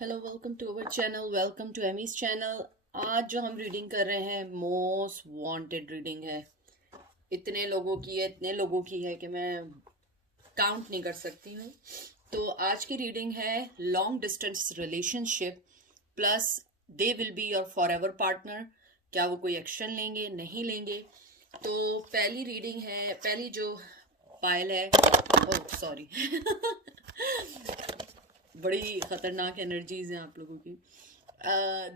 Hello, welcome to our channel, welcome to Amy's channel. आज जो हम रीडिंग कर रहे हैं मोस्ट वांटेड रीडिंग है। इतने लोगों की है कि मैं काउंट नहीं कर सकती हूँ। तो आज की रीडिंग है long distance relationship plus they will be your for ever partner. क्या वो कोई एक्शन लेंगे, नहीं लेंगे? तो पहली रीडिंग है, पहली जो पायल है, ओह सॉरी बड़ी खतरनाक एनर्जीज हैं आप लोगों की।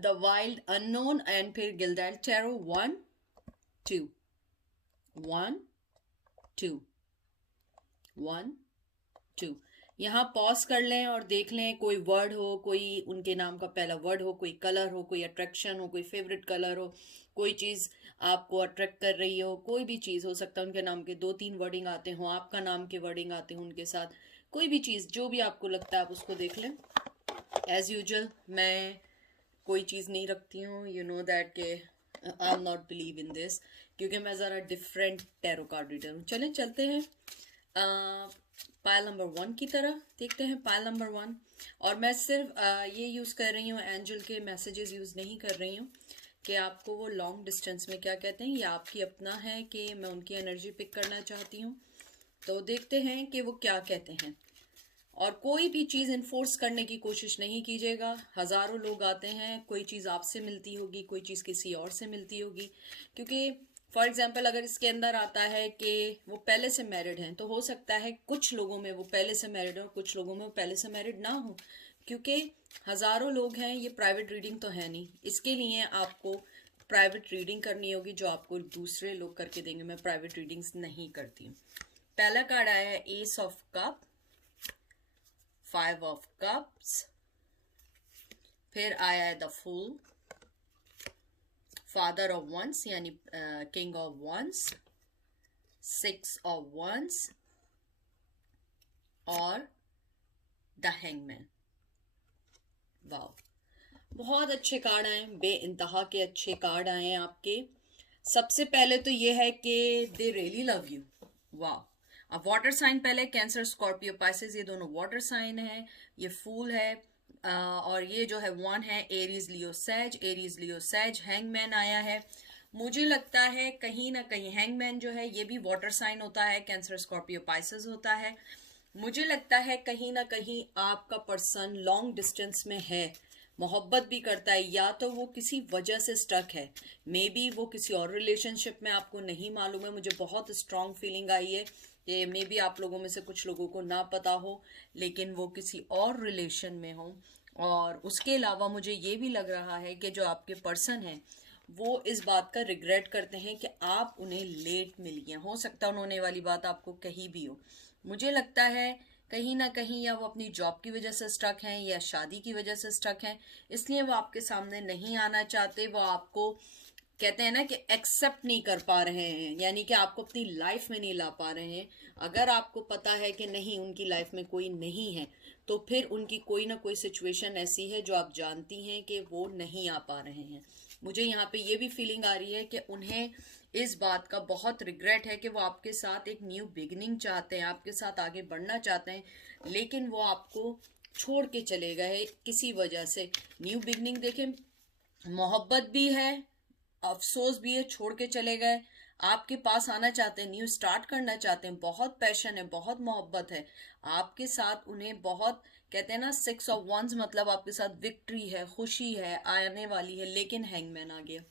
द वाइल्ड अननोन एंड फिर gilded tarot. One two, one two, one two. यहाँ पॉज कर लें और देख लें, कोई वर्ड हो, कोई उनके नाम का पहला वर्ड हो, कोई कलर हो, कोई अट्रैक्शन हो, कोई फेवरेट कलर हो, कोई चीज़ आपको अट्रैक्ट कर रही हो, कोई भी चीज़ हो सकता है। उनके नाम के दो तीन वर्डिंग आते हो, आपका नाम के वर्डिंग आते हो उनके साथ। कोई भी चीज़ जो भी आपको लगता है आप उसको देख लें। एज यूजल मैं कोई चीज़ नहीं रखती हूँ, यू नो दैट के I am not believe in this, क्योंकि मैं ज़रा डिफरेंट टैरो कार्ड रीडर हूँ। चलें चलते हैं पायल नंबर वन की तरह, देखते हैं पायल नंबर वन। और मैं सिर्फ ये यूज़ कर रही हूँ, एंजल के मैसेजेस यूज़ नहीं कर रही हूँ कि आपको वो लॉन्ग डिस्टेंस में क्या कहते हैं। ये आपकी अपना है कि मैं उनकी एनर्जी पिक करना चाहती हूँ। तो देखते हैं कि वो क्या कहते हैं। और कोई भी चीज़ इन्फोर्स करने की कोशिश नहीं कीजिएगा। हज़ारों लोग आते हैं, कोई चीज़ आपसे मिलती होगी, कोई चीज़ किसी और से मिलती होगी। क्योंकि फॉर एग्जाम्पल अगर इसके अंदर आता है कि वो पहले से मैरिड हैं, तो हो सकता है कुछ लोगों में वो पहले से मैरिड हो, कुछ लोगों में वो पहले से मैरिड ना हो। क्योंकि हज़ारों लोग हैं, ये प्राइवेट रीडिंग तो है नहीं। इसके लिए आपको प्राइवेट रीडिंग करनी होगी, जो आपको दूसरे लोग करके देंगे। मैं प्राइवेट रीडिंग्स नहीं करती हूँ। पहला कार्ड आया है ace of cup, five of cups, फिर आया है the fool, father of wands यानी king of wands, six of wands और द हैंगमैन। वाओ, बहुत अच्छे कार्ड आए, बे इंतहा के अच्छे कार्ड आए हैं आपके। सबसे पहले तो ये है कि दे रियली लव यू। वाह। अब वाटर साइन पहले, कैंसर स्कॉर्पियो पाइसेस, ये दोनों वाटर साइन है। ये फूल है और ये जो है वन है एरीज लियो सैज, एरीज लियो सैज। हैंगमैन आया है। मुझे लगता है कहीं ना कहीं हैंगमैन जो है ये भी वाटर साइन होता है, कैंसर स्कॉर्पियो पाइसेस होता है। मुझे लगता है कहीं ना कहीं आपका पर्सन लॉन्ग डिस्टेंस में है, मोहब्बत भी करता है, या तो वो किसी वजह से स्टक है। मे बी वो किसी और रिलेशनशिप में, आपको नहीं मालूम है। मुझे बहुत स्ट्रांग फीलिंग आई है कि मे बी आप लोगों में से कुछ लोगों को ना पता हो, लेकिन वो किसी और रिलेशन में हो। और उसके अलावा मुझे ये भी लग रहा है कि जो आपके पर्सन हैं वो इस बात का रिग्रेट करते हैं कि आप उन्हें लेट मिल गए। हो सकता है उन्होंने वाली बात आपको कही भी हो। मुझे लगता है कहीं ना कहीं या वो अपनी जॉब की वजह से स्टक हैं या शादी की वजह से स्टक हैं, इसलिए वो आपके सामने नहीं आना चाहते। वो आपको कहते हैं ना कि एक्सेप्ट नहीं कर पा रहे हैं, यानी कि आपको अपनी लाइफ में नहीं ला पा रहे हैं। अगर आपको पता है कि नहीं, उनकी लाइफ में कोई नहीं है, तो फिर उनकी कोई ना कोई सिचुएशन ऐसी है जो आप जानती हैं कि वो नहीं आ पा रहे हैं। मुझे यहाँ पे ये भी फीलिंग आ रही है कि उन्हें इस बात का बहुत रिग्रेट है कि वो आपके साथ एक न्यू बिगिनिंग चाहते हैं, आपके साथ आगे बढ़ना चाहते हैं, लेकिन वो आपको छोड़ के चले गए किसी वजह से। न्यू बिगिनिंग देखें, मोहब्बत भी है, अफसोस भी है, छोड़ के चले गए। आपके पास आना चाहते हैं, न्यू स्टार्ट करना चाहते हैं, बहुत पैशन है, बहुत मोहब्बत है आपके साथ। उन्हें बहुत, कहते हैं ना सिक्स ऑफ वंस, मतलब आपके साथ विक्ट्री है, खुशी है, आने वाली है। लेकिन हैंगमैन आ गया,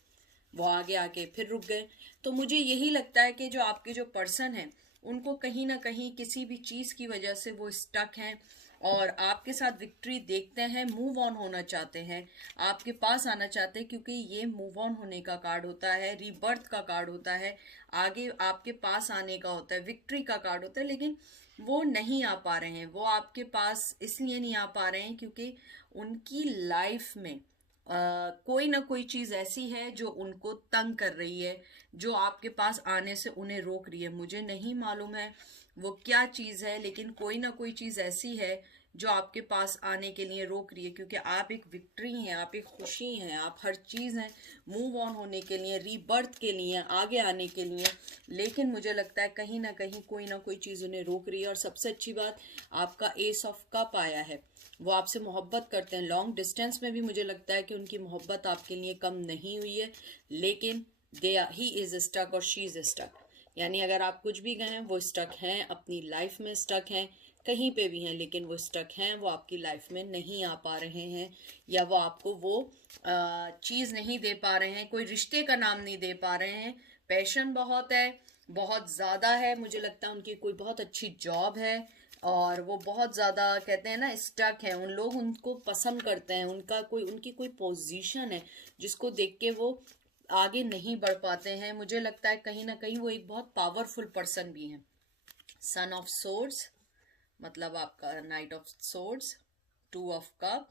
वो आगे आके फिर रुक गए। तो मुझे यही लगता है कि जो आपके जो पर्सन हैं उनको कहीं ना कहीं किसी भी चीज़ की वजह से वो स्टक हैं और आपके साथ विक्ट्री देखते हैं, मूव ऑन होना चाहते हैं, आपके पास आना चाहते हैं, क्योंकि ये मूव ऑन होने का कार्ड होता है, रीबर्थ का कार्ड होता है, आगे आपके पास आने का होता है, विक्ट्री का कार्ड होता है। लेकिन वो नहीं आ पा रहे हैं। वो आपके पास इसलिए नहीं आ पा रहे हैं क्योंकि उनकी लाइफ में कोई ना कोई चीज ऐसी है जो उनको तंग कर रही है, जो आपके पास आने से उन्हें रोक रही है। मुझे नहीं मालूम है वो क्या चीज है, लेकिन कोई ना कोई चीज ऐसी है जो आपके पास आने के लिए रोक रही है, क्योंकि आप एक विक्ट्री हैं, आप एक खुशी हैं, आप हर चीज हैं मूव ऑन होने के लिए, रीबर्थ के लिए, आगे आने के लिए। लेकिन मुझे लगता है कहीं ना कहीं कोई ना कोई चीज उन्हें रोक रही है। और सबसे अच्छी बात, आपका एस ऑफ कप आया है। वो आपसे मोहब्बत करते हैं। लॉन्ग डिस्टेंस में भी मुझे लगता है कि उनकी मोहब्बत आपके लिए कम नहीं हुई है, लेकिन ही इज स्टक और शी इज स्टक। यानी अगर आप कुछ भी गए हैं, वो स्टक हैं, अपनी लाइफ में स्टक हैं, कहीं पे भी हैं, लेकिन वो स्टक हैं, वो आपकी लाइफ में नहीं आ पा रहे हैं, या वो आपको वो चीज़ नहीं दे पा रहे हैं, कोई रिश्ते का नाम नहीं दे पा रहे हैं। पैशन बहुत है, बहुत ज़्यादा है, मुझे लगता है उनकी कोई बहुत अच्छी जॉब है, और वो बहुत ज़्यादा कहते हैं ना स्टक है। उन लोग उनको पसंद करते हैं, उनकी कोई पोजीशन है जिसको देख के वो आगे नहीं बढ़ पाते हैं। मुझे लगता है कहीं ना कहीं वो एक बहुत पावरफुल पर्सन भी हैं। सन ऑफ सोर्ड्स मतलब आपका night of swords, 2 of cup,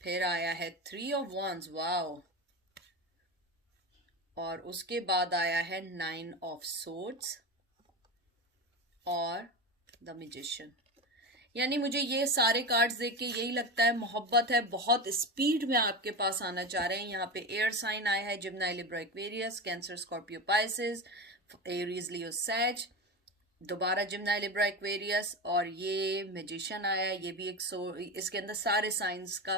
फिर आया है 3 ऑफ wands, वाओ, और उसके बाद आया है 9 ऑफ सोर्ड्स और द मैजिशियन। यानी मुझे ये सारे कार्ड्स देख के यही लगता है मोहब्बत है, बहुत स्पीड में आपके पास आना चाह रहे हैं। यहाँ पे एयर साइन आया है, Gemini, Libra, Aquarius, Cancer, Scorpio, Pisces, Aries, Leo, Sag, दोबारा जिम्नाई, लिब्रा, एक्वेरियस, और ये मैजिशियन आया। ये भी इसके अंदर सारे साइंस का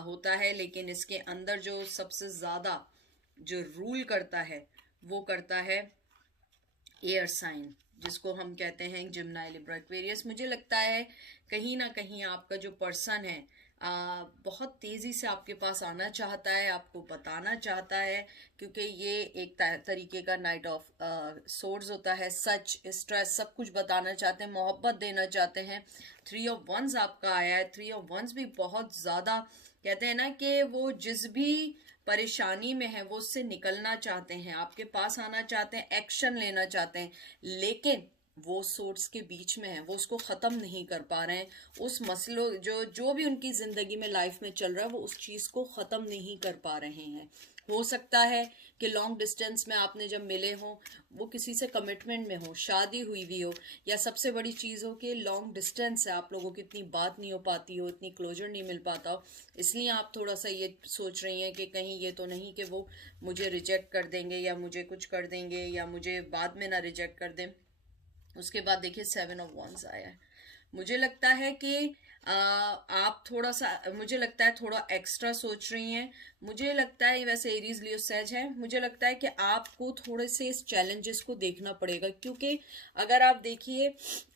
होता है, लेकिन इसके अंदर जो सबसे ज्यादा जो रूल करता है वो करता है एयर साइन, जिसको हम कहते हैं जिम्नाई, लिब्रा, एक्वेरियस। मुझे लगता है कहीं ना कहीं आपका जो पर्सन है बहुत तेजी से आपके पास आना चाहता है, आपको बताना चाहता है, क्योंकि ये एक तरीके का नाइट ऑफ सोर्ड्स होता है। सच, स्ट्रेस, सब कुछ बताना चाहते हैं, मोहब्बत देना चाहते हैं। 3 ऑफ wands आपका आया है। 3 ऑफ wands भी बहुत ज्यादा कहते हैं ना कि वो जिस भी परेशानी में है वो उससे निकलना चाहते हैं, आपके पास आना चाहते हैं, एक्शन लेना चाहते हैं, लेकिन वो सोर्स के बीच में है, वो उसको खत्म नहीं कर पा रहे हैं। उस मसलों जो भी उनकी जिंदगी में, लाइफ में चल रहा है, वो उस चीज को खत्म नहीं कर पा रहे हैं। हो सकता है कि लॉन्ग डिस्टेंस में आपने जब मिले हो, वो किसी से कमिटमेंट में हो, शादी हुई भी हो, या सबसे बड़ी चीज हो कि लॉन्ग डिस्टेंस है, आप लोगों की इतनी बात नहीं हो पाती हो, इतनी क्लोजर नहीं मिल पाता हो, इसलिए आप थोड़ा सा ये सोच रही हैं कि कहीं ये तो नहीं कि वो मुझे रिजेक्ट कर देंगे, या मुझे कुछ कर देंगे, या मुझे बाद में ना रिजेक्ट कर दें। उसके बाद देखिए 7 ऑफ wands आया है। मुझे लगता है कि आप थोड़ा सा, मुझे लगता है थोड़ा एक्स्ट्रा सोच रही हैं। मुझे लगता है वैसे एरीज, लियो, सैज है, मुझे लगता है कि आपको थोड़े से इस चैलेंजेस को देखना पड़ेगा, क्योंकि अगर आप देखिए,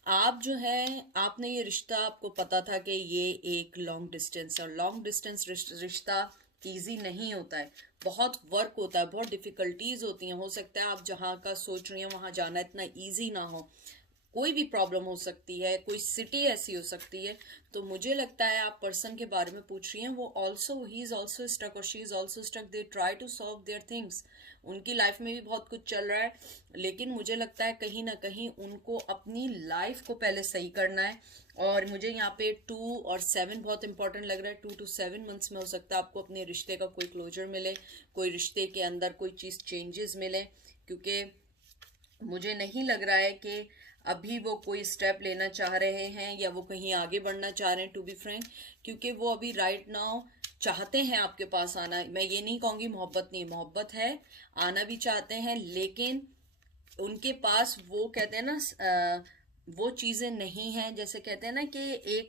आप जो है, आपने ये रिश्ता, आपको पता था कि ये एक लॉन्ग डिस्टेंस, और लॉन्ग डिस्टेंस रिश्ता ईजी नहीं होता है, बहुत वर्क होता है, बहुत डिफिकल्टीज होती हैं। हो सकता है आप जहाँ का सोच रही हैं वहां जाना इतना ईजी ना हो, कोई भी प्रॉब्लम हो सकती है, कोई सिटी ऐसी हो सकती है। तो मुझे लगता है आप पर्सन के बारे में पूछ रही हैं, वो also, he is also stuck और she is also stuck, they try to solve their things. उनकी लाइफ में भी बहुत कुछ चल रहा है, लेकिन मुझे लगता है कहीं ना कहीं उनको अपनी लाइफ को पहले सही करना है। और मुझे यहाँ पे 2 और 7 बहुत इंपॉर्टेंट लग रहा है। 2 to 7 मंथ्स में हो सकता है आपको अपने रिश्ते का कोई क्लोजर मिले, कोई रिश्ते के अंदर कोई चीज चेंजेस मिले, क्योंकि मुझे नहीं लग रहा है कि अभी वो कोई स्टेप लेना चाह रहे हैं, या वो कहीं आगे बढ़ना चाह रहे हैं, टू बी फ्रैंक, क्योंकि वो अभी राइट नाउ चाहते हैं आपके पास आना। मैं ये नहीं कहूंगी मोहब्बत नहीं, मोहब्बत है, आना भी चाहते हैं, लेकिन उनके पास वो कहते हैं ना वो चीजें नहीं है, जैसे कहते हैं ना कि एक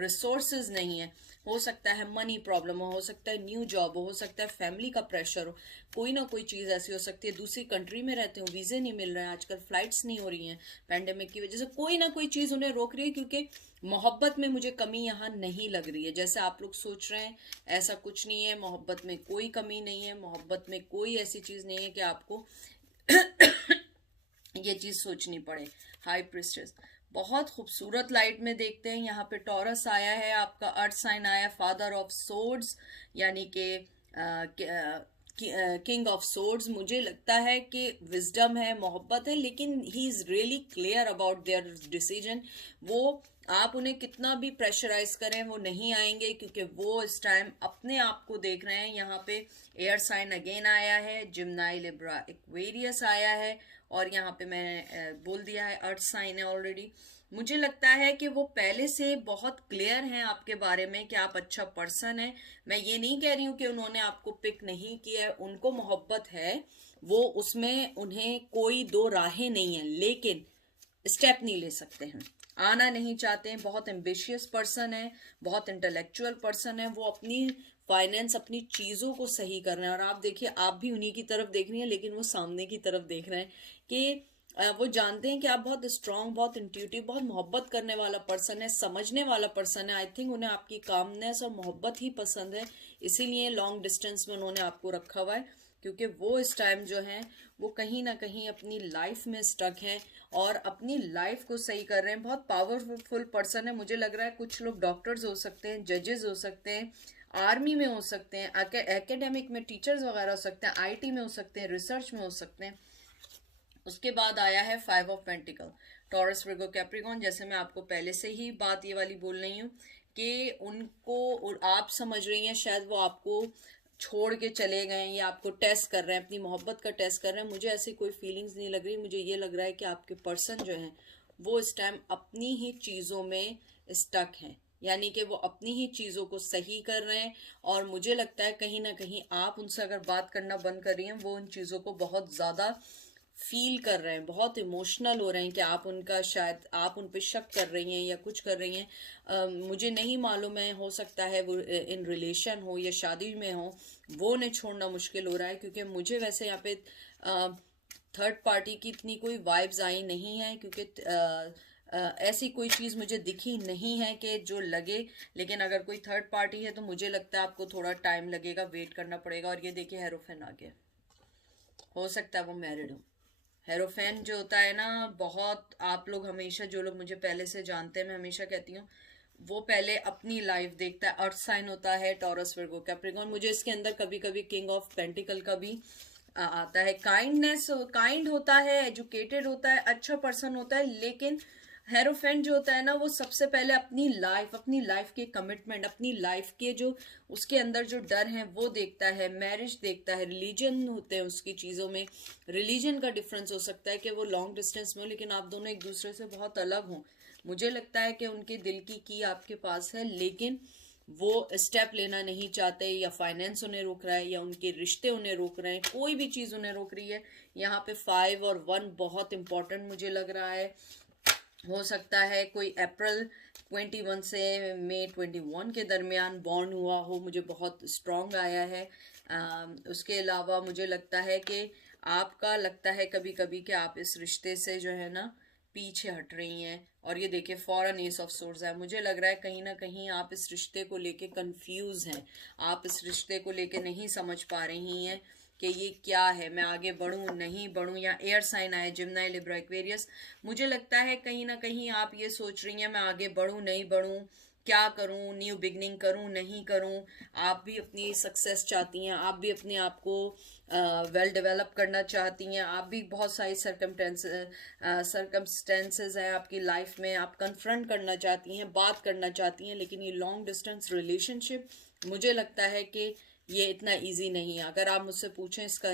रिसोर्सेज नहीं है। हो सकता है मनी प्रॉब्लम हो सकता है न्यू जॉब हो सकता है फैमिली का प्रेशर हो, कोई ना कोई चीज ऐसी हो सकती है, दूसरी कंट्री में रहते हो, वीजे नहीं मिल रहे हैं, आजकल फ्लाइट्स नहीं हो रही हैं पैंडेमिक की वजह से, कोई ना कोई चीज उन्हें रोक रही है, क्योंकि मोहब्बत में मुझे कमी यहाँ नहीं लग रही है। जैसे आप लोग सोच रहे हैं, ऐसा कुछ नहीं है, मोहब्बत में कोई कमी नहीं है, मोहब्बत में कोई ऐसी चीज नहीं है कि आपको ये चीज सोचनी पड़े। हाई प्रिस्टेस बहुत खूबसूरत लाइट में देखते हैं। यहाँ पे टॉरस आया है, आपका अर्थ साइन आया, फादर ऑफ सोर्ड्स, यानी कि किंग ऑफ सोर्ड्स। मुझे लगता है कि विजडम है, मोहब्बत है, लेकिन he is really clear about their decision. वो आप उन्हें कितना भी प्रेशराइज करें वो नहीं आएंगे, क्योंकि वो इस टाइम अपने आप को देख रहे हैं। यहाँ पे एयर साइन अगेन आया है, जिम्नाई, लिब्रा, एक्वेरियस आया है, और यहाँ पे मैंने बोल दिया है अर्थ साइन है ऑलरेडी। मुझे लगता है कि वो पहले से बहुत क्लियर हैं आपके बारे में कि आप अच्छा पर्सन है। मैं ये नहीं कह रही हूँ कि उन्होंने आपको पिक नहीं किया है, उनको मोहब्बत है, वो उसमें उन्हें कोई दो राहें नहीं है, लेकिन स्टेप नहीं ले सकते हैं। आना नहीं चाहते हैं, बहुत एम्बिशियस पर्सन है, बहुत इंटेलेक्चुअल पर्सन है, वो अपनी फाइनेंस, अपनी चीज़ों को सही कर रहे हैं। और आप देखिए, आप भी उन्हीं की तरफ देख रही हैं, लेकिन वो सामने की तरफ देख रहे हैं कि वो जानते हैं कि आप बहुत स्ट्रांग, बहुत इंट्यूटिव, बहुत मोहब्बत करने वाला पर्सन है, समझने वाला पर्सन है। आई थिंक उन्हें आपकी कामनेस और मोहब्बत ही पसंद है, इसीलिए लॉन्ग डिस्टेंस में उन्होंने आपको रखा हुआ है, क्योंकि वो इस टाइम जो है वो कहीं ना कहीं अपनी लाइफ में स्टक है और अपनी लाइफ को सही कर रहे हैं। बहुत पावरफुल पर्सन है। मुझे लग रहा है कुछ लोग डॉक्टर्स हो सकते हैं, जजेस हो सकते हैं, आर्मी में हो सकते हैं, एकेडमिक में टीचर्स वगैरह हो सकते हैं, आईटी में हो सकते हैं, रिसर्च में हो सकते हैं। उसके बाद आया है 5 of pentacle, taurus, Virgo, Capricorn. जैसे मैं आपको पहले से ही बात ये वाली बोल रही हूँ कि उनको, आप समझ रही हैं शायद वो आपको छोड़ के चले गए या आपको टेस्ट कर रहे हैं, अपनी मोहब्बत का टेस्ट कर रहे हैं। मुझे ऐसी कोई फीलिंग्स नहीं लग रही। मुझे ये लग रहा है कि आपके पर्सन जो हैं वो इस टाइम अपनी ही चीज़ों में स्टक हैं, यानी कि वो अपनी ही चीज़ों को सही कर रहे हैं। और मुझे लगता है कहीं ना कहीं आप उनसे अगर बात करना बंद कर रही हैं, वो उन चीज़ों को बहुत ज़्यादा फील कर रहे हैं, बहुत इमोशनल हो रहे हैं कि आप उनका, शायद आप उन पे शक कर रही हैं या कुछ कर रही हैं। मुझे नहीं मालूम है, हो सकता है वो इन रिलेशन हो या शादी में हो, वो उन्हें छोड़ना मुश्किल हो रहा है। क्योंकि मुझे वैसे यहाँ पे थर्ड पार्टी की इतनी कोई वाइब्स आई नहीं है, क्योंकि ऐसी कोई चीज़ मुझे दिखी नहीं है कि जो लगे। लेकिन अगर कोई थर्ड पार्टी है तो मुझे लगता है आपको थोड़ा टाइम लगेगा, वेट करना पड़ेगा। और ये देखिए हेरोफेन आ गया, हो सकता है वो मैरिड हो। हेरोफेन जो होता है ना, बहुत, आप लोग हमेशा, जो लोग मुझे पहले से जानते हैं, मैं हमेशा कहती हूँ वो पहले अपनी लाइफ देखता है। अर्थ साइन होता है टॉरस, विर्गो, कैप्रिकॉर्न। मुझे इसके अंदर कभी कभी किंग ऑफ पेंटिकल का भी आता है। काइंडनेस, काइंड होता है, एजुकेटेड होता है, अच्छा पर्सन होता है। लेकिन हेरोफेंट जो होता है ना, वो सबसे पहले अपनी लाइफ के कमिटमेंट, अपनी लाइफ के जो उसके अंदर जो डर हैं वो देखता है, मैरिज देखता है, रिलीजन होते हैं उसकी चीज़ों में। रिलीजन का डिफरेंस हो सकता है कि वो लॉन्ग डिस्टेंस में हो, लेकिन आप दोनों एक दूसरे से बहुत अलग हों। मुझे लगता है कि उनके दिल की आपके पास है, लेकिन वो स्टेप लेना नहीं चाहते, या फाइनेंस उन्हें रोक रहा है, या उनके रिश्ते उन्हें रोक रहे हैं, कोई भी चीज़ उन्हें रोक रही है। यहाँ पे 5 और 1 बहुत इंपॉर्टेंट मुझे लग रहा है। हो सकता है कोई अप्रैल 21 से मई 21 के दरमियान बॉर्न हुआ हो, मुझे बहुत स्ट्रॉन्ग आया है। उसके अलावा मुझे लगता है कि आपका लगता है कभी कभी कि आप इस रिश्ते से जो है ना पीछे हट रही हैं। और ये देखिए फॉरेन एस ऑफ सोर्स है। मुझे लग रहा है कहीं ना कहीं आप इस रिश्ते को लेके कंफ्यूज हैं, आप इस रिश्ते को लेके नहीं समझ पा रही हैं कि ये क्या है, मैं आगे बढ़ूं नहीं बढ़ूं। या एयर साइन आए, जिम्नाई, लिब्रा, एक्वेरियस। मुझे लगता है कहीं ना कहीं आप ये सोच रही हैं मैं आगे बढ़ूं नहीं बढ़ूं, क्या करूं, न्यू बिगनिंग करूं नहीं करूं। आप भी अपनी सक्सेस चाहती हैं, आप भी अपने आप को वेल डेवलप करना चाहती हैं, आप भी बहुत सारी सरकमस्टेंसेस हैं आपकी लाइफ में, आप कन्फ्रंट करना चाहती हैं, बात करना चाहती हैं। लेकिन ये लॉन्ग डिस्टेंस रिलेशनशिप, मुझे लगता है कि ये इतना इजी नहीं है। अगर आप मुझसे पूछें इसका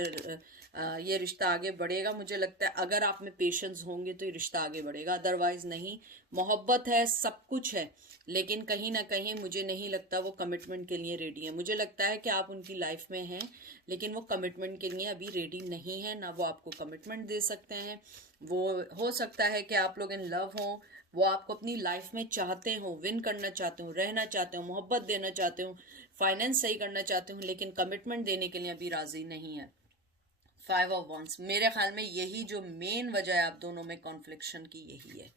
ये रिश्ता आगे बढ़ेगा, मुझे लगता है अगर आप में पेशेंस होंगे तो ये रिश्ता आगे बढ़ेगा, अदरवाइज नहीं। मोहब्बत है, सब कुछ है, लेकिन कहीं ना कहीं मुझे नहीं लगता वो कमिटमेंट के लिए रेडी है। मुझे लगता है कि आप उनकी लाइफ में हैं, लेकिन वो कमिटमेंट के लिए अभी रेडी नहीं है, ना वो आपको कमिटमेंट दे सकते हैं। वो हो सकता है कि आप लोग इन लव हों, वो आपको अपनी लाइफ में चाहते हो, विन करना चाहते हो, रहना चाहते हो, मोहब्बत देना चाहते हो, फाइनेंस सही करना चाहते हो, लेकिन कमिटमेंट देने के लिए अभी राजी नहीं है। 5 ऑफ वंस, मेरे ख्याल में यही जो मेन वजह है आप दोनों में कॉन्फ्लिक्शन की, यही है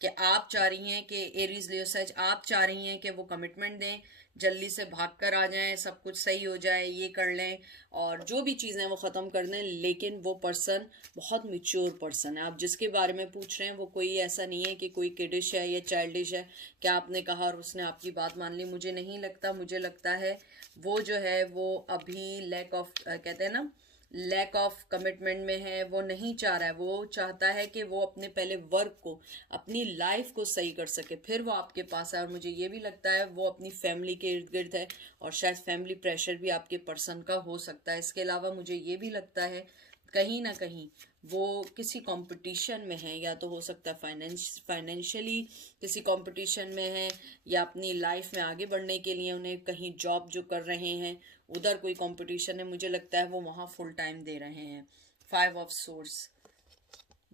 कि आप चाह रही हैं कि एरीज लियो सच, आप चाह रही हैं कि वो कमिटमेंट दें, जल्दी से भाग कर आ जाएं, सब कुछ सही हो जाए, ये कर लें और जो भी चीज़ें वो ख़त्म कर दें। लेकिन वो पर्सन बहुत मिच्योर पर्सन है। आप जिसके बारे में पूछ रहे हैं वो कोई ऐसा नहीं है कि कोई किडिश है या चाइल्डिश है कि आपने कहा और उसने आपकी बात मान ली। मुझे नहीं लगता। मुझे लगता है वो जो है वो अभी लैक ऑफ, कहते हैं ना, लैक ऑफ कमिटमेंट में है। वो नहीं चाह रहा है, वो चाहता है कि वो अपने पहले वर्क को, अपनी लाइफ को सही कर सके, फिर वो आपके पास आए। और मुझे ये भी लगता है वो अपनी फैमिली के इर्द गिर्द है, और शायद फैमिली प्रेशर भी आपके पर्सन का हो सकता है। इसके अलावा मुझे ये भी लगता है कहीं ना कहीं वो किसी कंपटीशन में है, या तो हो सकता है फाइनेंशियली किसी कंपटीशन में है, या अपनी लाइफ में आगे बढ़ने के लिए उन्हें कहीं जॉब जो कर रहे हैं उधर कोई कंपटीशन है। मुझे लगता है वो वहाँ फुल टाइम दे रहे हैं। 5 ऑफ सोर्स,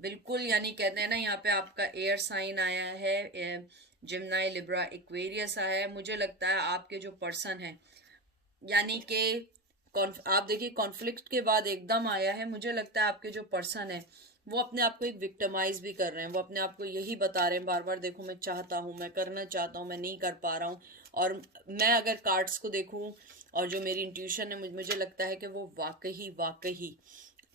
बिल्कुल, यानी कहते हैं ना यहाँ पे आपका एयर साइन आया है, जिम्नाई, लिब्रा, एक्वेरियस आया है। मुझे लगता है आपके जो पर्सन है, यानी कि आप देखिए कॉन्फ्लिक्ट के बाद एकदम आया है। मुझे लगता है आपके जो पर्सन है वो अपने आप को एक विक्टिमाइज भी कर रहे हैं। वो अपने आप को यही बता रहे हैं बार बार, देखो मैं चाहता हूँ, मैं करना चाहता हूँ, मैं नहीं कर पा रहा हूँ। और मैं अगर कार्ड्स को देखूँ और जो मेरी इंट्यूशन है, मुझे लगता है कि वो वाकई वाकई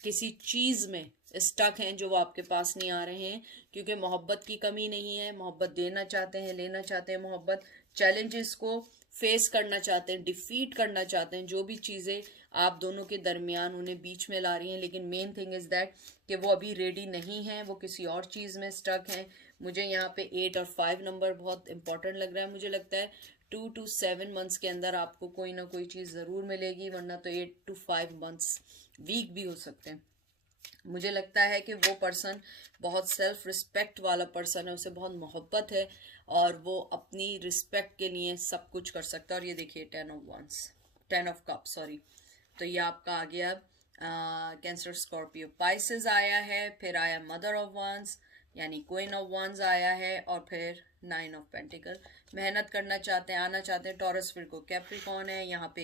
किसी चीज में स्टक हैं जो वो आपके पास नहीं आ रहे हैं, क्योंकि मोहब्बत की कमी नहीं है। मोहब्बत देना चाहते हैं, लेना चाहते हैं मोहब्बत, चैलेंजेस को फेस करना चाहते हैं, डिफीट करना चाहते हैं, जो भी चीजें आप दोनों के दरमियान उन्हें बीच में ला रही हैं। लेकिन मेन थिंग इज दैट कि वो अभी रेडी नहीं है, वो किसी और चीज में स्टक हैं। मुझे यहाँ पे 8 और 5 नंबर बहुत इंपॉर्टेंट लग रहा है। मुझे लगता है 2 to 7 मंथ्स के अंदर आपको कोई ना कोई चीज जरूर मिलेगी, वरना तो 8 to 5 मंथ्स वीक भी हो सकते हैं। मुझे लगता है कि वो पर्सन बहुत सेल्फ रिस्पेक्ट वाला पर्सन है, उसे बहुत मोहब्बत है और वो अपनी रिस्पेक्ट के लिए सब कुछ कर सकता है। और ये देखिए 10 ऑफ कप, सॉरी। तो ये आपका आ गया कैंसर, स्कॉर्पियो, पाइसेस आया है, फिर आया मदर ऑफ वंस यानी क्वीन ऑफ वंस आया है, और फिर 9 ऑफ पेंटिकल। मेहनत करना चाहते हैं, आना चाहते हैं, टॉरस, विर्गो, कैप्रिकॉर्न है, यहाँ पे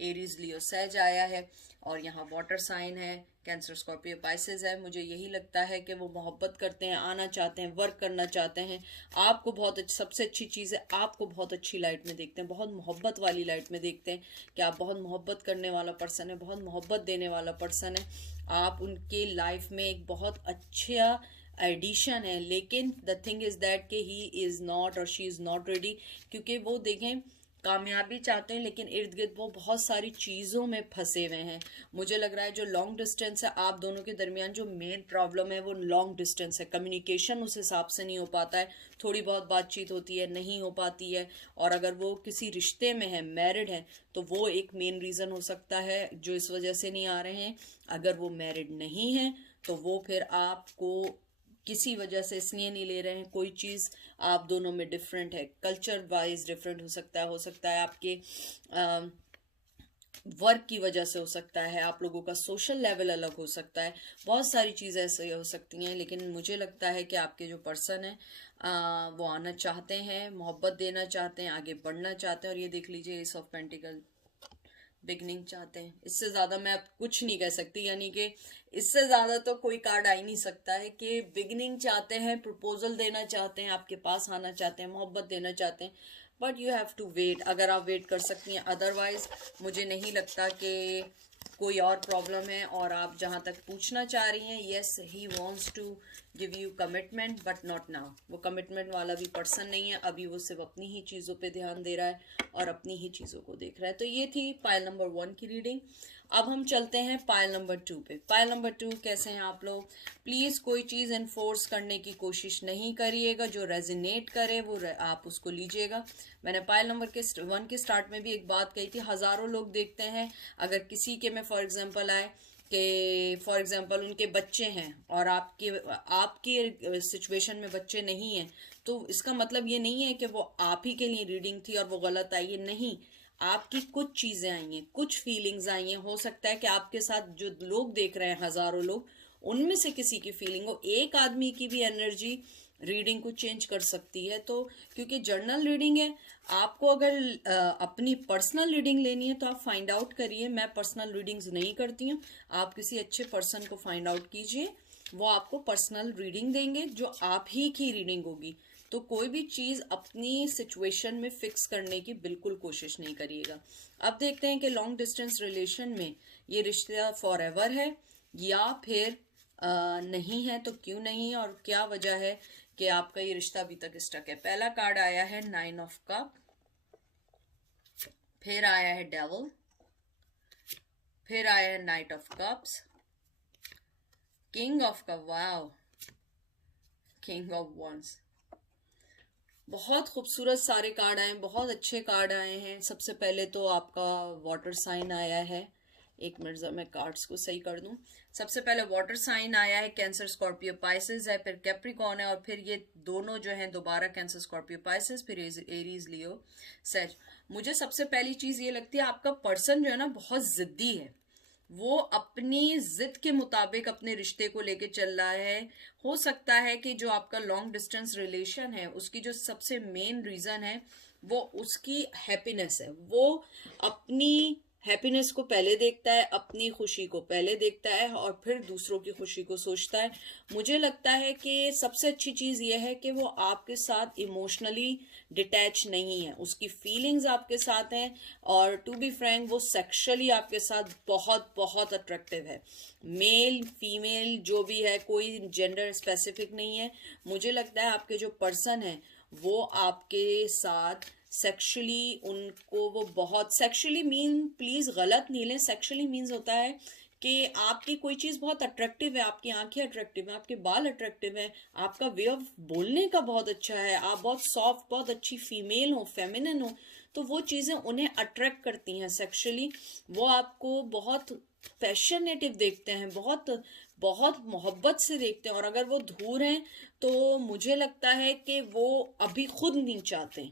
एरीज, लियो, सेज आया है, और यहाँ वाटर साइन है, कैंसर, स्कॉर्पियो, पाइसेस है। मुझे यही लगता है कि वो मोहब्बत करते हैं, आना चाहते हैं, वर्क करना चाहते हैं। आपको बहुत सबसे अच्छी चीज़ है, आपको बहुत अच्छी लाइट में देखते हैं, बहुत मोहब्बत वाली लाइट में देखते हैं कि आप बहुत मोहब्बत करने वाला पर्सन है, बहुत मोहब्बत देने वाला पर्सन है। आप उनके लाइफ में एक बहुत अच्छा एडिशन है। लेकिन द थिंग इज दैट कि ही इज नॉट और शी इज नॉट रेडी, क्योंकि वो देखें कामयाबी चाहते हैं लेकिन इर्द गिर्द वो बहुत सारी चीज़ों में फंसे हुए हैं। मुझे लग रहा है जो लॉन्ग डिस्टेंस है आप दोनों के दरमियान, जो मेन प्रॉब्लम है वो लॉन्ग डिस्टेंस है। कम्युनिकेशन उस हिसाब से नहीं हो पाता है, थोड़ी बहुत बातचीत होती है, नहीं हो पाती है। और अगर वो किसी रिश्ते में है, मैरिड है, तो वो एक मेन रीज़न हो सकता है जो इस वजह से नहीं आ रहे हैं। अगर वो मैरिड नहीं है तो वो फिर आपको किसी वजह से इसलिए नहीं ले रहे हैं, कोई चीज़ आप दोनों में डिफरेंट है, कल्चर वाइज डिफरेंट हो सकता है आपके वर्क की वजह से, हो सकता है आप लोगों का सोशल लेवल अलग हो सकता है, बहुत सारी चीज़ें ऐसे हो सकती हैं। लेकिन मुझे लगता है कि आपके जो पर्सन है वो आना चाहते हैं, मोहब्बत देना चाहते हैं, आगे बढ़ना चाहते हैं। और ये देख लीजिए एस ऑफ पेंटिकल, बिगनिंग चाहते हैं। इससे ज़्यादा मैं अब कुछ नहीं कह सकती, यानी कि इससे ज़्यादा तो कोई कार्ड आ ही नहीं सकता है कि बिगनिंग चाहते हैं, प्रपोजल देना चाहते हैं, आपके पास आना चाहते हैं, मोहब्बत देना चाहते हैं। But you have to wait, अगर आप वेट कर सकती हैं। अदरवाइज मुझे नहीं लगता कि कोई और प्रॉब्लम है। और आप जहाँ तक पूछना चाह रही हैं, yes he wants to give you commitment but not now. वो कमिटमेंट वाला भी पर्सन नहीं है, अभी वो सिर्फ अपनी ही चीज़ों पे ध्यान दे रहा है और अपनी ही चीज़ों को देख रहा है। तो ये थी पाइल नंबर 1 की रीडिंग। अब हम चलते हैं पाइल नंबर 2 पे। पाइल नंबर 2, कैसे हैं आप लोग? प्लीज़ कोई चीज़ इन्फोर्स करने की कोशिश नहीं करिएगा, जो रेजिनेट करे वो आप उसको लीजिएगा। मैंने पाइल नंबर 1 के स्टार्ट में भी एक बात कही थी, हज़ारों लोग देखते हैं, अगर किसी के में फॉर एग्जाम्पल आए कि फॉर एग्जांपल उनके बच्चे हैं और आपकी सिचुएशन में बच्चे नहीं हैं, तो इसका मतलब ये नहीं है कि वो आप ही के लिए रीडिंग थी और वो गलत आई है। नहीं, आपकी कुछ चीज़ें आई हैं, कुछ फीलिंग्स आई हैं। हो सकता है कि आपके साथ जो लोग देख रहे हैं, हज़ारों लोग, उनमें से किसी की फीलिंग हो। एक आदमी की भी एनर्जी रीडिंग को चेंज कर सकती है। तो क्योंकि जर्नल रीडिंग है, आपको अगर अपनी पर्सनल रीडिंग लेनी है तो आप फाइंड आउट करिए। मैं पर्सनल रीडिंग्स नहीं करती हूँ, आप किसी अच्छे पर्सन को फाइंड आउट कीजिए, वो आपको पर्सनल रीडिंग देंगे जो आप ही की रीडिंग होगी। तो कोई भी चीज़ अपनी सिचुएशन में फिक्स करने की बिल्कुल कोशिश नहीं करिएगा। अब देखते हैं कि लॉन्ग डिस्टेंस रिलेशन में ये रिश्ता फॉर एवर है या फिर नहीं है, तो क्यों नहीं है और क्या वजह है कि आपका ये रिश्ता अभी तक स्टक है। पहला कार्ड आया है 9 ऑफ कप, फिर आया है डेविल, फिर आया है knight of cups, king of cup, wow, king of wands. बहुत खूबसूरत सारे कार्ड आए हैं, बहुत अच्छे कार्ड आए हैं। सबसे पहले तो आपका वाटर साइन आया है, एक मिनट जरा मैं कार्ड्स को सही कर दूं। सबसे पहले वाटर साइन आया है, कैंसर, स्कॉर्पियो, पाइसेस है, फिर कैप्रिकॉर्न है, और फिर ये दोनों जो हैं दोबारा कैंसर, स्कॉर्पियो, पाइसेस, फिर एरीज, लियो, सेज। मुझे सबसे पहली चीज ये लगती है आपका पर्सन जो है ना बहुत जिद्दी है, वो अपनी जिद के मुताबिक अपने रिश्ते को लेके चल रहा है। हो सकता है कि जो आपका लॉन्ग डिस्टेंस रिलेशन है उसकी जो सबसे मेन रीजन है वो उसकी हैप्पीनेस है। वो अपनी हैप्पीनेस को पहले देखता है, अपनी खुशी को पहले देखता है और फिर दूसरों की खुशी को सोचता है। मुझे लगता है कि सबसे अच्छी चीज यह है कि वो आपके साथ इमोशनली डिटैच नहीं है, उसकी फीलिंग्स आपके साथ हैं और टू बी फ्रैंक वो सेक्सुअली आपके साथ बहुत बहुत अट्रैक्टिव है। मेल फीमेल जो भी है, कोई जेंडर स्पेसिफिक नहीं है। मुझे लगता है आपके जो पर्सन है वो आपके साथ सेक्सुअली उनको वो बहुत सेक्सुअली मीन प्लीज गलत नहीं लें, सेक्सुअली मीन्स होता है कि आपकी कोई चीज बहुत अट्रैक्टिव है, आपकी आंखें अट्रैक्टिव है, आपके बाल अट्रैक्टिव है, आपका वे ऑफ बोलने का बहुत अच्छा है, आप बहुत सॉफ्ट, बहुत अच्छी फीमेल हो, फेमिनिन हो, तो वो चीजें उन्हें अट्रैक्ट करती हैं सेक्सुअली। वो आपको बहुत पैशनेटिव देखते हैं, बहुत बहुत मोहब्बत से देखते हैं। और अगर वो दूर हैं तो मुझे लगता है कि वो अभी खुद नहीं चाहते।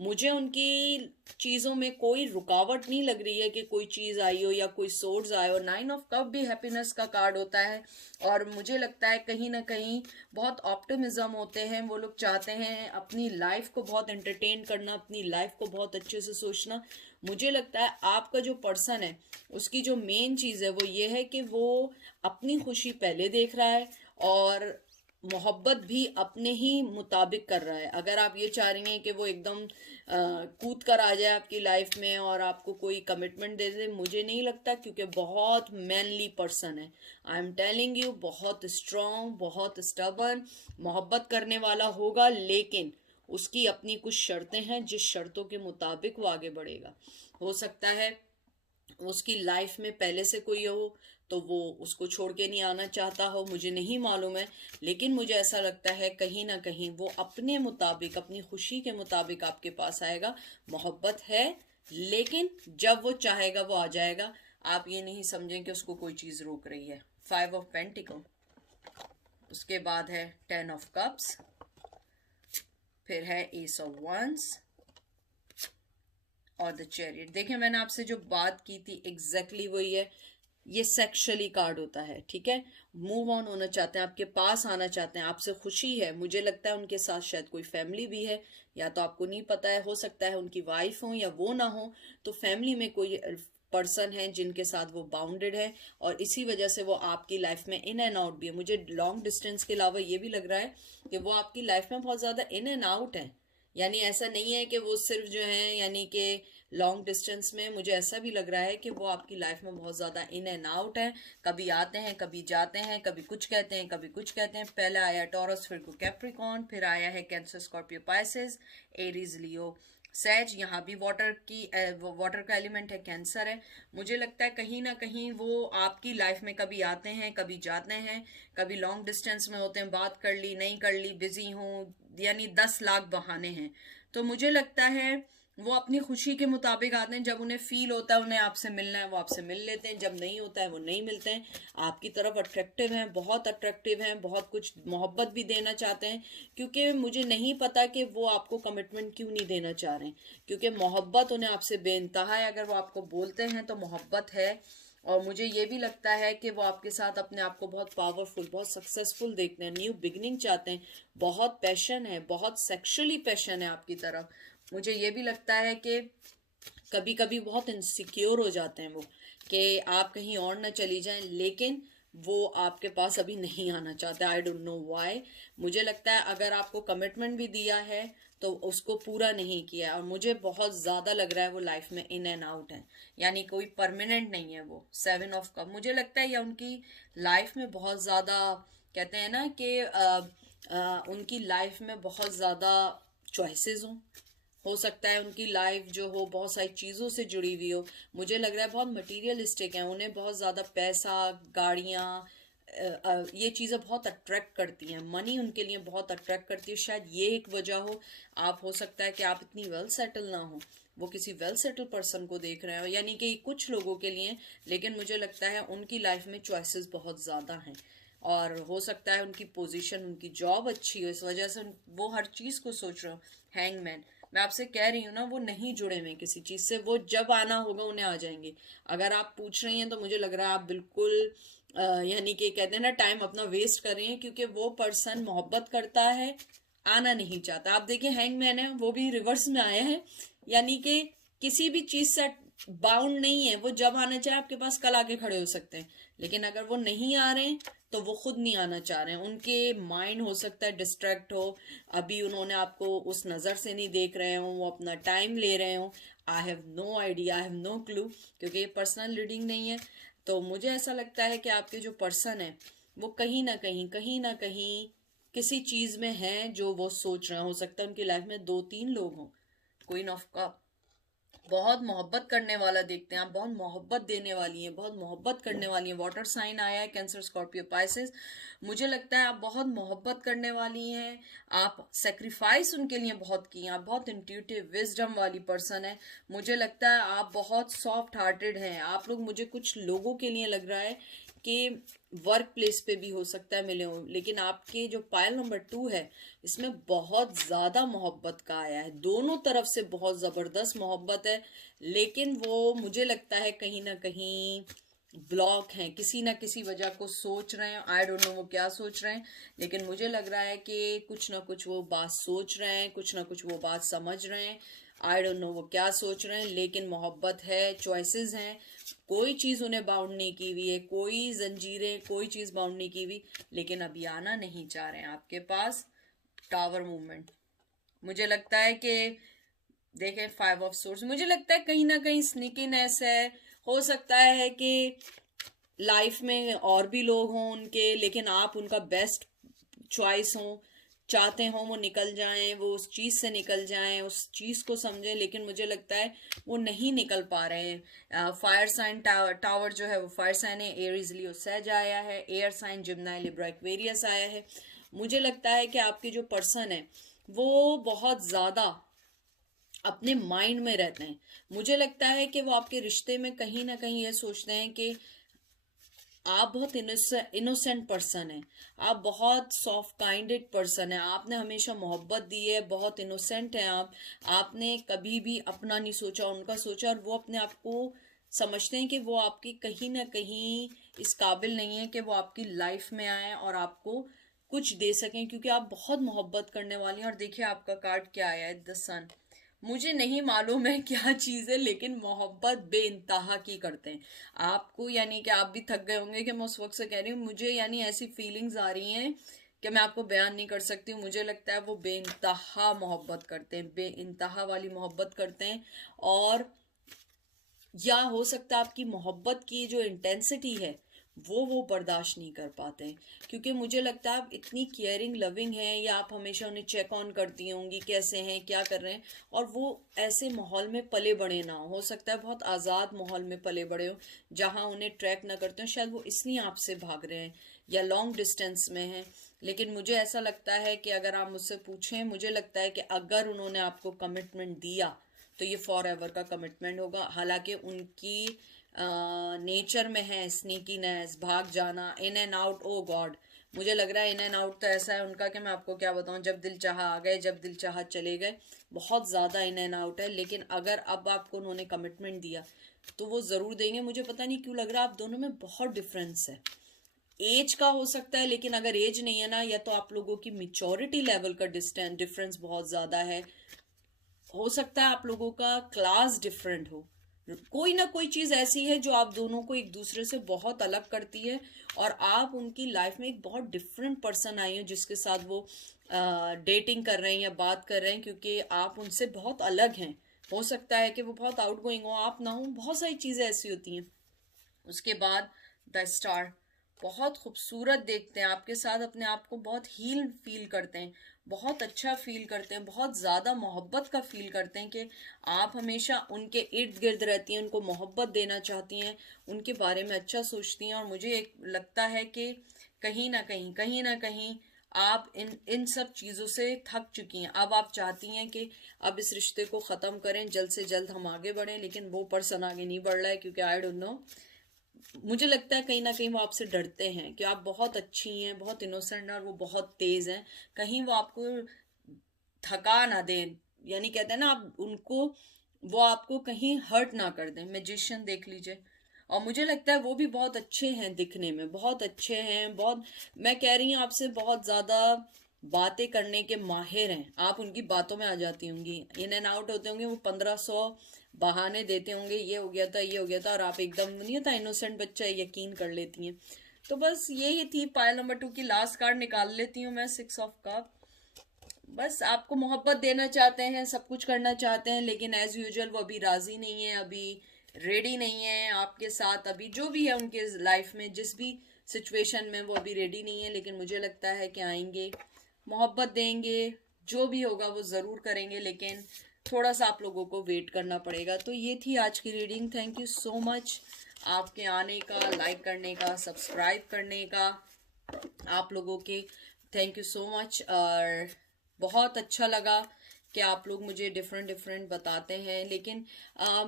मुझे उनकी चीजों में कोई रुकावट नहीं लग रही है कि कोई चीज आई हो या कोई सोर्स आए हो। 9 ऑफ कप भी हैप्पीनेस का कार्ड होता है और मुझे लगता है कहीं ना कहीं बहुत ऑप्टिमिज्म होते हैं। वो लोग चाहते हैं अपनी लाइफ को बहुत एंटरटेन करना, अपनी लाइफ को बहुत अच्छे से सोचना। मुझे लगता है आपका जो पर्सन है उसकी जो मेन चीज है वो ये है कि वो अपनी खुशी पहले देख रहा है और मोहब्बत भी अपने ही मुताबिक कर रहा है। अगर आप ये चाह रही हैं कि वो एकदम कूद कर आ जाए आपकी लाइफ में और आपको कोई कमिटमेंट दे दे, मुझे नहीं लगता, क्योंकि बहुत मैनली पर्सन है। आई एम टेलिंग यू, बहुत स्ट्रांग, बहुत स्टबर्न, मोहब्बत करने वाला होगा, लेकिन उसकी अपनी कुछ शर्तें हैं जिस शर्तों के मुताबिक वो आगे बढ़ेगा। हो सकता है उसकी लाइफ में पहले से कोई हो तो वो उसको छोड़ के नहीं आना चाहता हो, मुझे नहीं मालूम है। लेकिन मुझे ऐसा लगता है कहीं ना कहीं वो अपने मुताबिक, अपनी खुशी के मुताबिक आपके पास आएगा। मोहब्बत है, लेकिन जब वो चाहेगा वो आ जाएगा। आप ये नहीं समझें कि उसको कोई चीज रोक रही है। 5 ऑफ पेंटिकल, उसके बाद है 10 ऑफ कप्स, फिर है एस ऑफ वंस और द चैरियट। देखिए मैंने आपसे जो बात की थी एग्जैक्टली वही है। ये सेक्सुअली कार्ड होता है, ठीक है। मूव ऑन होना चाहते हैं, आपके पास आना चाहते हैं, आपसे खुशी है। मुझे लगता है उनके साथ शायद कोई फैमिली भी है, या तो आपको नहीं पता है, हो सकता है उनकी वाइफ हो या वो ना हो, तो फैमिली में कोई पर्सन है जिनके साथ वो बाउंडेड है और इसी वजह से वो आपकी लाइफ में इन एंड आउट भी है। मुझे लॉन्ग डिस्टेंस के अलावा ये भी लग रहा है कि वो आपकी लाइफ में बहुत ज्यादा इन एंड आउट है। यानी ऐसा नहीं है कि वो सिर्फ जो है, यानी कि लॉन्ग डिस्टेंस में मुझे ऐसा भी लग रहा है कि वो आपकी लाइफ में बहुत ज्यादा इन एंड आउट है। कभी आते हैं, कभी जाते हैं, कभी कुछ कहते हैं, कभी कुछ कहते हैं। पहला आया टॉरस, फिर को कैप्रिकॉर्न, फिर आया है cancer, Scorpio, Pisces, Aries, Leo, सैज। यहाँ भी वाटर का एलिमेंट है, कैंसर है। मुझे लगता है कहीं ना कहीं वो आपकी लाइफ में कभी आते हैं, कभी जाते हैं, कभी लॉन्ग डिस्टेंस में होते हैं, बात कर ली, नहीं कर ली, बिजी हूँ, यानी 10 लाख बहाने हैं। तो मुझे लगता है वो अपनी खुशी के मुताबिक आते हैं। जब उन्हें फील होता है उन्हें आपसे मिलना है वो आपसे मिल लेते हैं, जब नहीं होता है वो नहीं मिलते हैं। आपकी तरफ अट्रैक्टिव हैं, बहुत अट्रैक्टिव हैं, बहुत कुछ मोहब्बत भी देना चाहते हैं। क्योंकि मुझे नहीं पता कि वो आपको कमिटमेंट क्यों नहीं देना चाह रहे हैं, क्योंकि मोहब्बत उन्हें आपसे बेइंतहा है। अगर वो आपको बोलते हैं तो मोहब्बत है। और मुझे ये भी लगता है कि वो आपके साथ अपने आप को बहुत पावरफुल, बहुत सक्सेसफुल देखते हैं, न्यू बिगिनिंग चाहते हैं, बहुत पैशन है, बहुत सेक्सुअली पैशन है आपकी तरफ। मुझे ये भी लगता है कि कभी कभी बहुत इनसिक्योर हो जाते हैं वो, कि आप कहीं और ना चली जाएं, लेकिन वो आपके पास अभी नहीं आना चाहते। I don't know why. मुझे लगता है अगर आपको कमिटमेंट भी दिया है तो उसको पूरा नहीं किया, और मुझे बहुत ज्यादा लग रहा है वो लाइफ में इन एंड आउट है, यानी कोई परमानेंट नहीं है वो। 7 ऑफ कप, मुझे लगता है या उनकी लाइफ में बहुत ज्यादा, कहते हैं ना कि उनकी लाइफ में बहुत ज्यादा चॉइसेस हो सकता है उनकी लाइफ जो हो बहुत सारी चीज़ों से जुड़ी हुई हो। मुझे लग रहा है बहुत मटीरियलिस्टिक है, उन्हें बहुत ज़्यादा पैसा, गाड़ियाँ, ये चीज़ें बहुत अट्रैक्ट करती हैं। मनी उनके लिए बहुत अट्रैक्ट करती है, शायद ये एक वजह हो। आप हो सकता है कि आप इतनी वेल सेटल ना हो, वो किसी वेल सेटल पर्सन को देख रहे हो, यानी कि कुछ लोगों के लिए। लेकिन मुझे लगता है उनकी लाइफ में चॉइसेस बहुत ज़्यादा हैं और हो सकता है उनकी पोजीशन, उनकी जॉब अच्छी हो, इस वजह से वो हर चीज़ को सोच रहे हो। हैंगमैन, मैं आपसे कह रही हूँ ना, वो नहीं जुड़े हुए किसी चीज से, वो जब आना होगा उन्हें आ जाएंगे। अगर आप पूछ रही हैं तो मुझे लग रहा है आप बिल्कुल यानी कि कहते हैं ना, टाइम अपना वेस्ट कर रही हैं, क्योंकि वो पर्सन मोहब्बत करता है, आना नहीं चाहता। आप देखिए हैंगमैन है, वो भी रिवर्स में आया है, यानी कि किसी भी चीज से बाउंड नहीं है, वो जब आना चाहे आपके पास कल आके खड़े हो सकते हैं। लेकिन अगर वो नहीं आ रहे हैं तो वो खुद नहीं आना चाह रहे हैं, उनके माइंड हो सकता है डिस्ट्रैक्ट हो, अभी उन्होंने आपको उस नज़र से नहीं देख रहे हो, वो अपना टाइम ले रहे हो। I have no idea, I have no clue, क्योंकि ये पर्सनल रीडिंग नहीं है। तो मुझे ऐसा लगता है कि आपके जो पर्सन है वो कहीं ना कहीं किसी चीज में है जो वो सोच रहे हैं। हो सकता है उनकी लाइफ में 2-3 लोग हों। क्वीन ऑफ कप, बहुत मोहब्बत करने वाला देखते हैं आप, बहुत मोहब्बत देने वाली हैं, बहुत मोहब्बत करने वाली हैं। वाटर साइन आया है, कैंसर, स्कॉर्पियो, पाइसेस। मुझे लगता है आप बहुत मोहब्बत करने वाली हैं, आप सेक्रीफाइस उनके लिए बहुत की हैं, आप बहुत इंट्यूटिव विजडम वाली पर्सन है। मुझे लगता है आप बहुत सॉफ्ट हार्टेड हैं। आप लोग, मुझे कुछ लोगों के लिए लग रहा है कि वर्क प्लेस पे भी हो सकता है मिले हो, लेकिन आपके जो पायल नंबर 2 है इसमें बहुत ज्यादा मोहब्बत का आया है, दोनों तरफ से बहुत जबरदस्त मोहब्बत है। लेकिन वो मुझे लगता है कहीं ना कहीं ब्लॉक हैं, किसी ना किसी वजह को सोच रहे हैं। आई डोंट नो वो क्या सोच रहे हैं, लेकिन मुझे लग रहा है कि कुछ ना कुछ वो बात सोच रहे हैं, कुछ ना कुछ वो बात समझ रहे हैं। आई डोंट नो वो क्या सोच रहे हैं, लेकिन मोहब्बत है, चॉइसेस हैं, कोई चीज उन्हें बाउंड नहीं की हुई है, कोई जंजीरें, कोई चीज बाउंड नहीं की हुई, लेकिन अभी आना नहीं चाह रहे हैं आपके पास। टावर मूवमेंट, मुझे लगता है कि देखें 5 ऑफ सोर्स, मुझे लगता है कहीं ना कहीं स्निकीनेस है। हो सकता है कि लाइफ में और भी लोग हों उनके, लेकिन आप उनका बेस्ट चॉइस हो, चाहते हो वो निकल जाएं, वो उस चीज से निकल जाएं, उस चीज को समझें, लेकिन मुझे लगता है वो नहीं निकल पा रहे हैं। फायर साइन टावर जो है वो फायर साइन है, एरीज लियो सेज आया है, एयर साइन जिम्नाई लिब्रा एक्वेरियस आया है। मुझे लगता है कि आपके जो पर्सन है वो बहुत ज्यादा अपने माइंड में रहते हैं। मुझे लगता है कि वो आपके रिश्ते में कहीं ना कहीं ये सोचते हैं कि आप बहुत इनोसेंट पर्सन है, आप बहुत सॉफ्ट काइंडेड पर्सन है, आपने हमेशा मोहब्बत दी है, बहुत इनोसेंट है आप, आपने कभी भी अपना नहीं सोचा, उनका सोचा, और वो अपने आप को समझते हैं कि वो आपकी कहीं ना कहीं इस काबिल नहीं है कि वो आपकी लाइफ में आए और आपको कुछ दे सकें, क्योंकि आप बहुत मोहब्बत करने वाली हैं। और देखिए आपका कार्ड क्या आया है, द सन। मुझे नहीं मालूम है क्या चीज़ है, लेकिन मोहब्बत बेइंतहा की करते हैं आपको, यानी कि आप भी थक गए होंगे कि मैं उस वक्त से कह रही हूँ, मुझे यानी ऐसी फीलिंग्स आ रही हैं कि मैं आपको बयान नहीं कर सकती हूँ। मुझे लगता है वो बेइंतहा मोहब्बत करते हैं, बेइंतहा वाली मोहब्बत करते हैं। और या हो सकता है आपकी मोहब्बत की जो इंटेंसिटी है वो बर्दाश्त नहीं कर पाते हैं, क्योंकि मुझे लगता है आप इतनी केयरिंग लविंग हैं, या आप हमेशा उन्हें चेक ऑन करती होंगी कैसे हैं, क्या कर रहे हैं, और वो ऐसे माहौल में पले बड़े ना हो सकता है बहुत आज़ाद माहौल में पले बड़े हो जहाँ उन्हें ट्रैक ना करते हो, शायद वो इसलिए आपसे भाग रहे हैं या लॉन्ग डिस्टेंस में हैं। लेकिन मुझे ऐसा लगता है कि अगर आप मुझसे पूछें, मुझे लगता है कि अगर उन्होंने आपको कमिटमेंट दिया तो ये फॉर एवर का कमिटमेंट होगा। हालांकि उनकी नेचर में है स्नीकीनेस, भाग जाना, in and out. Oh god, मुझे लग रहा है इन एंड आउट तो ऐसा है उनका कि मैं आपको क्या बताऊं, जब दिल चाहा आ गए, जब दिल चाहा चले गए, बहुत ज़्यादा इन एंड आउट है। लेकिन अगर अब आपको उन्होंने कमिटमेंट दिया तो वो ज़रूर देंगे। मुझे पता नहीं क्यों लग रहा है आप दोनों में बहुत डिफरेंस है, एज का हो सकता है, लेकिन अगर एज नहीं है ना, या तो आप लोगों की मिच्योरिटी लेवल का डिफरेंस बहुत ज़्यादा है। हो सकता है आप लोगों का क्लास डिफरेंट हो, कोई ना कोई चीज ऐसी है जो आप दोनों को एक दूसरे से बहुत अलग करती है, और आप उनकी लाइफ में एक बहुत डिफरेंट पर्सन आई हो जिसके साथ वो डेटिंग कर रहे हैं या बात कर रहे हैं, क्योंकि आप उनसे बहुत अलग हैं। हो सकता है कि वो बहुत आउट गोइंग हो, आप ना हो, बहुत सारी चीजें ऐसी होती हैं। उसके बाद द स्टार, बहुत खूबसूरत देखते हैं आपके साथ, अपने आप को बहुत हील फील करते हैं, बहुत अच्छा फील करते हैं, बहुत ज़्यादा मोहब्बत का फील करते हैं कि आप हमेशा उनके इर्द गिर्द रहती हैं, उनको मोहब्बत देना चाहती हैं, उनके बारे में अच्छा सोचती हैं। और मुझे एक लगता है कि कहीं ना कहीं आप इन सब चीज़ों से थक चुकी हैं। अब आप चाहती हैं कि अब इस रिश्ते को ख़त्म करें, जल्द से जल्द हम आगे बढ़ें, लेकिन वो पर्सन आगे नहीं बढ़ रहा है, क्योंकि आई डोंट नो, मुझे लगता है कहीं ना कहीं वो आपसे डरते हैं कि आप बहुत अच्छी हैं, बहुत इनोसेंट हैं, और वो बहुत तेज हैं, कहीं वो आपको थका ना दें, यानी कहते हैं ना, आप उनको, वो आपको कहीं हर्ट ना कर दें। मैजिशियन देख लीजिए, और मुझे लगता है वो भी बहुत अच्छे हैं, दिखने में बहुत अच्छे हैं, बहुत, मैं कह रही हूँ आपसे, बहुत ज़्यादा बातें करने के माहिर हैं। आप उनकी बातों में आ जाती होंगी, इन एंड आउट होते होंगे, वो 1500 बहाने देते होंगे, ये हो गया था, ये हो गया था, और आप एकदम, नहीं होता इनोसेंट बच्चा, यकीन कर लेती हैं। तो बस यही थी पायल नंबर 2 की। लास्ट कार्ड निकाल लेती हूँ मैं, 6 ऑफ कप। बस आपको मोहब्बत देना चाहते हैं, सब कुछ करना चाहते हैं, लेकिन एज यूजुअल वो अभी राजी नहीं है, अभी रेडी नहीं है आपके साथ। अभी जो भी है उनके लाइफ में, जिस भी सिचुएशन में, वो अभी रेडी नहीं है, लेकिन मुझे लगता है कि आएंगे, मोहब्बत देंगे, जो भी होगा वो ज़रूर करेंगे, लेकिन थोड़ा सा आप लोगों को वेट करना पड़ेगा। तो ये थी आज की reading. Thank you so much आपके आने का, लाइक करने का, सब्सक्राइब करने का, आप लोगों के थैंक यू सो मच। और बहुत अच्छा लगा कि आप लोग मुझे डिफरेंट डिफरेंट बताते हैं। लेकिन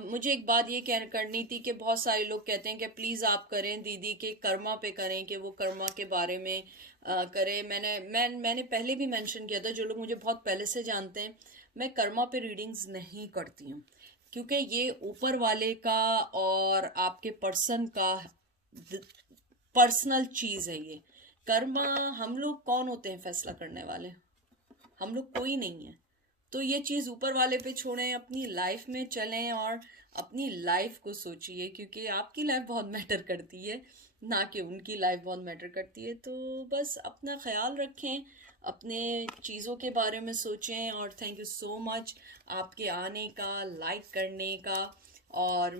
मुझे एक बात ये करनी थी कि बहुत सारे लोग कहते हैं कि प्लीज़ आप करें दीदी के कर्मा पे करें, कि वो कर्मा के बारे में करें। मैंने पहले भी मेंशन किया था, जो लोग मुझे बहुत पहले से जानते हैं, मैं कर्मा पे रीडिंग्स नहीं करती हूँ, क्योंकि ये ऊपर वाले का और आपके पर्सन का पर्सनल चीज़ है। ये कर्मा, हम लोग कौन होते हैं फैसला करने वाले? हम लोग कोई नहीं है। तो ये चीज़ ऊपर वाले पे छोड़ें, अपनी लाइफ में चलें और अपनी लाइफ को सोचिए, क्योंकि आपकी लाइफ बहुत मैटर करती है, ना कि उनकी लाइफ बहुत मैटर करती है। तो बस अपना ख्याल रखें, अपने चीज़ों के बारे में सोचें। और थैंक यू सो मच आपके आने का, लाइक करने का, और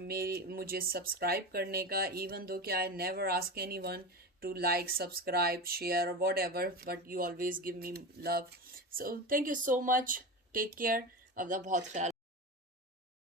मुझे सब्सक्राइब करने का। इवन दो कि I never ask any one to like, subscribe, share, or whatever, but you always give me love. So thank you so much. Take care. अपना बहुत ख्याल